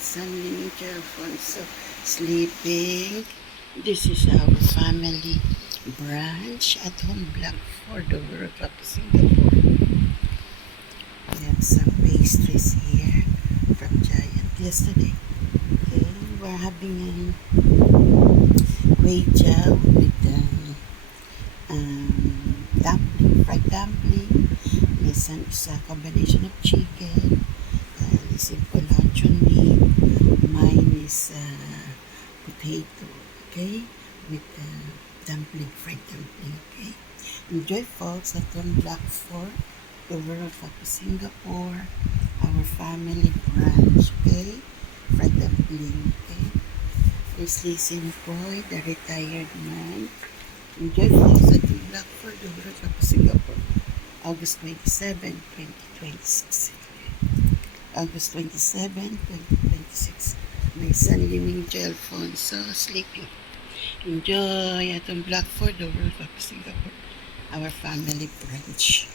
son Liming Alfonso sleeping. This is our family branch at home block for the World Cup Singapore. We have some pastries here from Giant yesterday. Okay, we're having a Wei Jiao with dumpling, fried dumpling. My son is a combination of chicken, simple luncheon meat. Mine is potato, okay, with dumpling, fried dumpling, okay. Enjoy folks at one block 4, the World Cup Singapore, our family branch, okay, fried dumpling, okay. This Lizzie Boy, the retired man. Enjoy folks at one block 4, the World Cup Singapore, August 27, 2026. August 27, 2026. My son Liming Alfonso sleeping. Enjoy at on Black for the World Cup Singapore, our family branch.